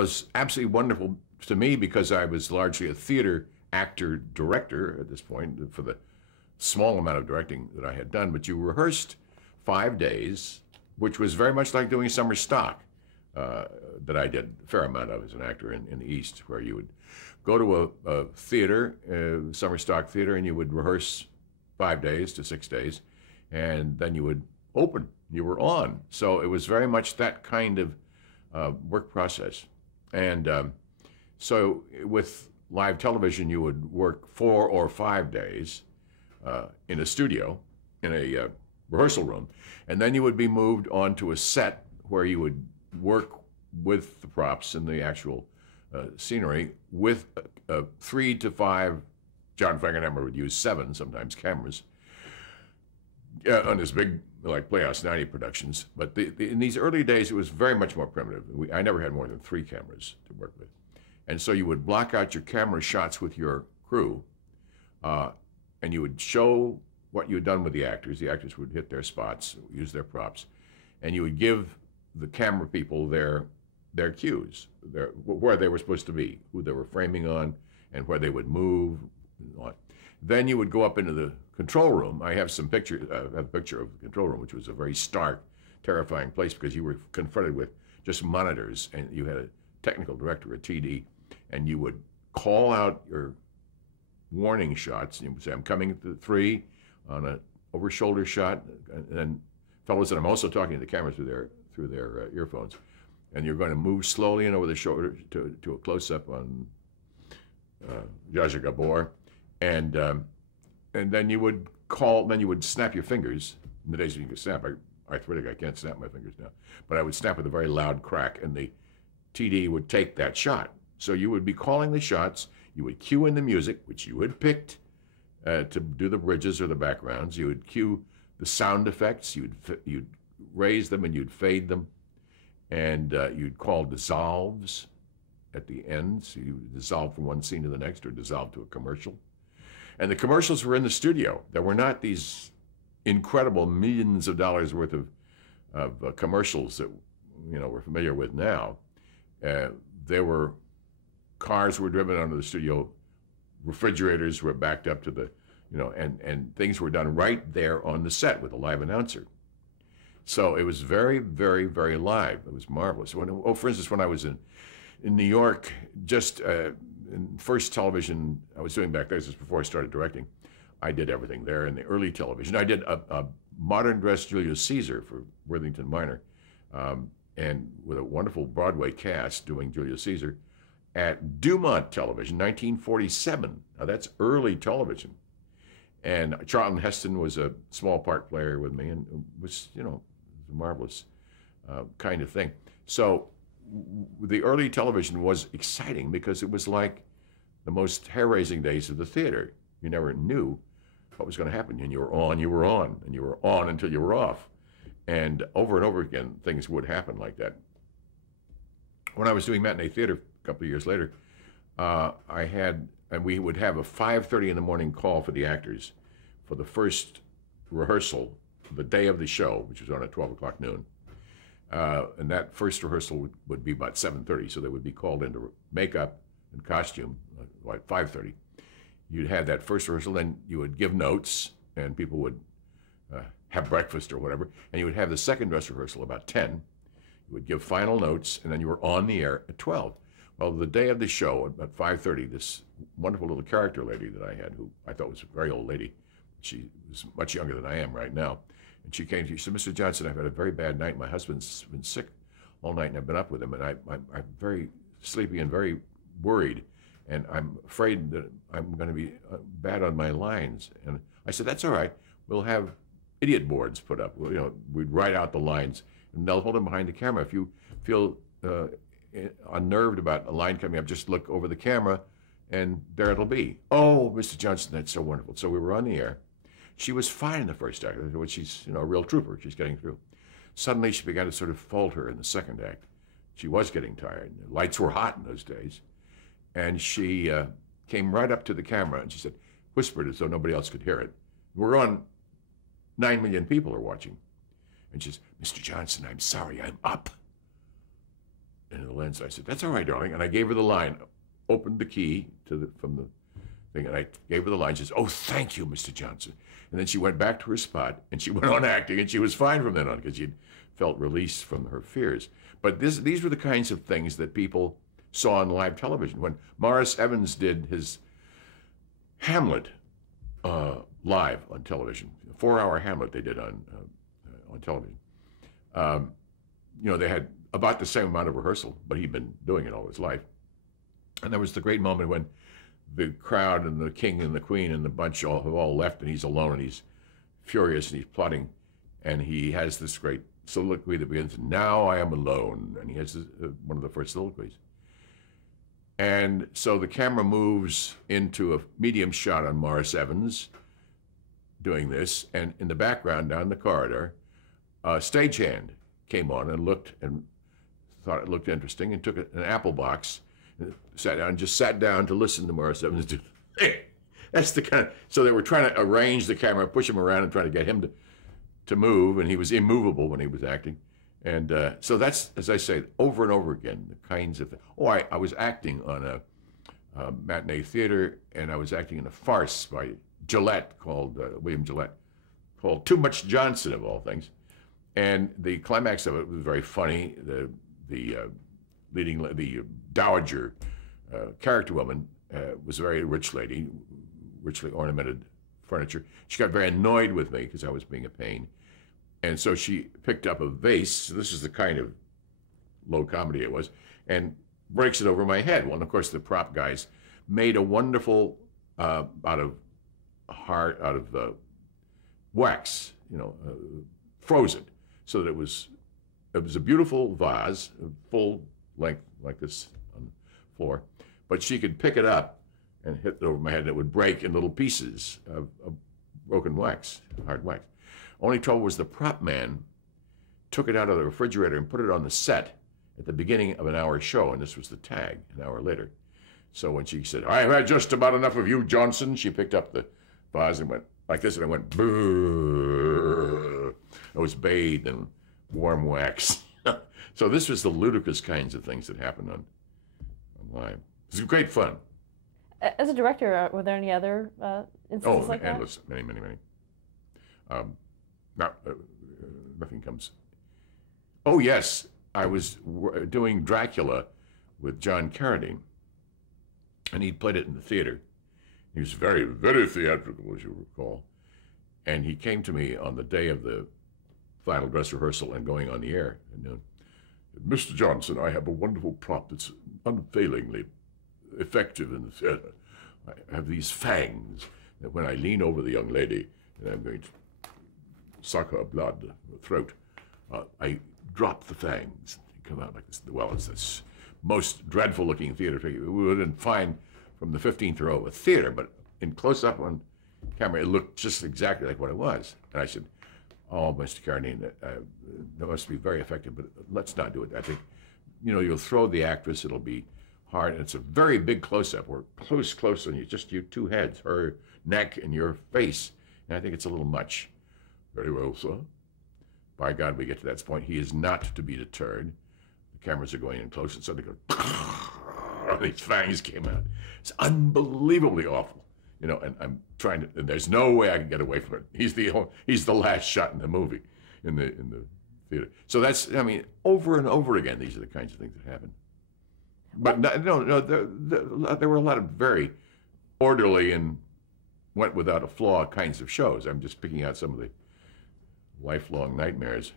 was absolutely wonderful to me because I was largely a theater actor director at this point for the small amount of directing that I had done. But you rehearsed 5 days, which was very much like doing summer stock that I did a fair amount of as an actor in the East, where you would go to a theater, summer stock theater, and you would rehearse 5 days to 6 days, and then you would open. You were on. So it was very much that kind of work process. And so with live television, you would work 4 or 5 days in a studio, in a rehearsal room, and then you would be moved onto a set where you would work with the props and the actual scenery with 3 to 5, John Frankenheimer would use 7 sometimes, cameras on this big, like Playhouse 90 productions. But in these early days, it was very much more primitive. I never had more than 3 cameras to work with. And so you would block out your camera shots with your crew, and you would show what you had done with the actors. The actors would hit their spots, use their props, and you would give the camera people their cues, where they were supposed to be, who they were framing on, and where they would move. Then you would go up into the control room. I have some pictures. I have a picture of the control room, which was a very stark, terrifying place because you were confronted with just monitors, and you had a technical director, a TD, and you would call out your warning shots. And you would say, "I'm coming at the 3 on an over-shoulder shot," and then, fellows, and I'm also talking to the camera through their earphones, and you're going to move slowly and over the shoulder to a close-up on Zsa Zsa Gabor, and then you would call. Then you would snap your fingers. In the days when you could snap, arthritic, I can't snap my fingers now, but I would snap with a very loud crack, and the TD would take that shot. So you would be calling the shots. You would cue in the music, which you had picked to do the bridges or the backgrounds. You would cue the sound effects. You'd raise them and you'd fade them, and you'd call dissolves at the end. So you would dissolve from one scene to the next, or dissolve to a commercial. And the commercials were in the studio. There were not these incredible millions of dollars worth of commercials that we're familiar with now. There were cars were driven onto the studio, refrigerators were backed up to the, and things were done right there on the set with a live announcer. So it was very, very, very live. It was marvelous. For instance, when I was in New York, just in first television I was doing back there, this was before I started directing, I did everything there in the early television. I did a modern dress Julius Caesar for Worthington Minor, and with a wonderful Broadway cast doing Julius Caesar at Dumont Television, 1947. Now that's early television. And Charlton Heston was a small part player with me, and it was, a marvelous kind of thing. So the early television was exciting because it was like the most hair-raising days of the theater. You never knew what was going to happen, and you were on, and you were on until you were off. And over again, things would happen like that. When I was doing matinee theater a couple of years later, we would have a 5:30 in the morning call for the actors for the first rehearsal, the day of the show, which was on at 12 o'clock noon. And that first rehearsal would be about 7:30, so they would be called into makeup and costume at 5:30. You'd have that first rehearsal, then you would give notes, and people would have breakfast or whatever, and you would have the second dress rehearsal about 10. You would give final notes, and then you were on the air at 12. Well, the day of the show, at 5:30, this wonderful little character lady that I had, who I thought was a very old lady, she was much younger than I am right now, and she came to me, she said, "Mr. Johnson, I've had a very bad night. My husband's been sick all night, and I've been up with him, and I'm very sleepy and very worried, and I'm afraid that I'm going to be bad on my lines." And I said, "That's all right. We'll have idiot boards put up. We'd write out the lines, and they'll hold them behind the camera. If you feel unnerved about a line coming up, just look over the camera, and there it'll be." "Oh, Mr. Johnson, that's so wonderful." So we were on the air. She was fine in the first act. She's a real trooper. She's getting through. Suddenly, she began to sort of falter in the second act. She was getting tired. The lights were hot in those days. And she came right up to the camera, and she said, whispered as though nobody else could hear it, "We're on, 9 million people are watching." And she says, "Mr. Johnson, I'm sorry, I'm up." in the lens. I said, "That's all right, darling." And I gave her the line, opened the key from the thing, and I gave her the line. She says, "Oh, thank you, Mr. Johnson." And then she went back to her spot, and she went on acting, and she was fine from then on because she'd felt released from her fears. But these were the kinds of things that people saw on live television. When Morris Evans did his Hamlet live on television, a 4-hour Hamlet they did on television. They had about the same amount of rehearsal, but he'd been doing it all his life. And there was the great moment when the crowd and the king and the queen and the bunch have all left, and he's alone, and he's furious, and he's plotting, and he has this great soliloquy that begins, "Now I am alone," and he has one of the first soliloquies. And so the camera moves into a medium shot on Morris Evans doing this, and in the background down the corridor, a stagehand came on and looked and thought it looked interesting and took an apple box, sat down to listen to Morris Evans do. That's the kind of, so they were trying to arrange the camera, push him around, and try to get him to move, and he was immovable when he was acting. And so that's, as I say, over and over again, the kinds of things. Oh, I was acting on a matinee theater, and I was acting in a farce by Gillette called, William Gillette, called Too Much Johnson, of all things. And the climax of it was very funny. The dowager character woman was a very rich lady, richly ornamented furniture. She got very annoyed with me because I was being a pain. And so she picked up a vase, this is the kind of low comedy it was, and breaks it over my head. Well, and of course, the prop guys made a wonderful, out of wax, frozen, so that it was a beautiful vase, full length like this on the floor, but she could pick it up and hit it over my head, and it would break in little pieces of broken wax, hard wax. Only trouble was the prop man took it out of the refrigerator and put it on the set at the beginning of an hour show, and this was the tag an hour later. So when she said, "I've had just about enough of you, Johnson," she picked up the vase and went like this, and I went, "Brrr." I was bathed in warm wax. So this was the ludicrous kinds of things that happened on live. It was great fun. As a director, were there any other instances like that? Endless, many. Nothing comes. Oh yes, I was doing Dracula with John Carradine, and he played it in the theater. He was very, very theatrical, as you recall. And he came to me on the day of the final dress rehearsal and going on the air at noon. "Mr. Johnson, I have a wonderful prop that's unfailingly effective in the theater. I have these fangs that when I lean over the young lady and I'm going to suck her blood, her throat, I drop the fangs. They come out like this. Well, it's this most dreadful looking theater trick we wouldn't find from the 15th row of a theater, but in close up on camera, it looked just exactly like what it was. And I said, "Oh, Mr. Carradine, that must be very effective, but let's not do it. I think, you'll throw the actress, it'll be hard, and it's a very big close-up. We're close on you, just you two heads, her neck and your face, and I think it's a little much." "Very well, sir." By God, we get to that point. He is not to be deterred. The cameras are going in close, and suddenly these fangs came out. It's unbelievably awful, and I'm trying to, and there's no way I can get away from it. He's the last shot in the movie, in the theater. So that's, over and over again, these are the kinds of things that happen. But no, there were a lot of very orderly and went without a flaw kinds of shows. I'm just picking out some of the lifelong nightmares.